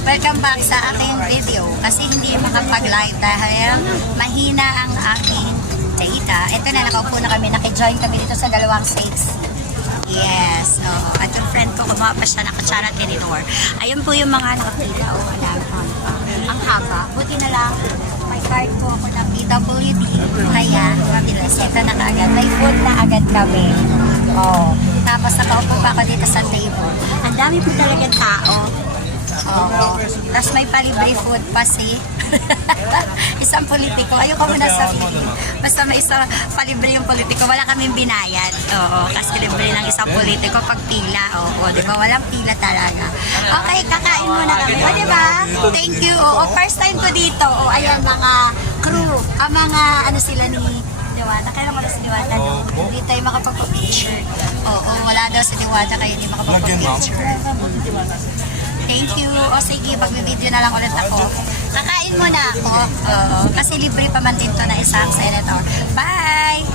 Welcome back sa aking video kasi hindi makapag-live dahil mahina ang aking data. Ito na, nakaupo na kami, nakijoin kami dito sa dalawang seats. Yes, no. At yung friend ko, kumuha pa siya ng kutsara tinidor. Ayun po yung mga nakapila. Ang haba. Buti na lang, may card po ako ng PWD. Kaya, mabilis. Ito na kaagad. May food na agad kami. Oh. Tapos nakaupo pa ako dito sa table. Ang dami po talagang tao. Oo. Tapos may palibre food pa si isang politiko. Ayoko muna sabihin. Basta may isang palibre yung politiko. Wala kaming binayad. Oo. Kasi libre ng isang politiko pag pila. Oo. Diba? Walang pila talaga. Okay, kakain muna kami. O, diba? Thank you. Oo. First time ko dito. O, ayan mga crew. Ang mga ano sila ni Diwata. Kailan wala si Diwata? Hindi tayo makapagpa-picture. Oo. Wala daw si Diwata kaya hindi makapagpa-picture. Thank you. O sige, pag-video na lang ulit ako. Kakain muna ako. Kasi libre pa man din to na isang senator. Bye!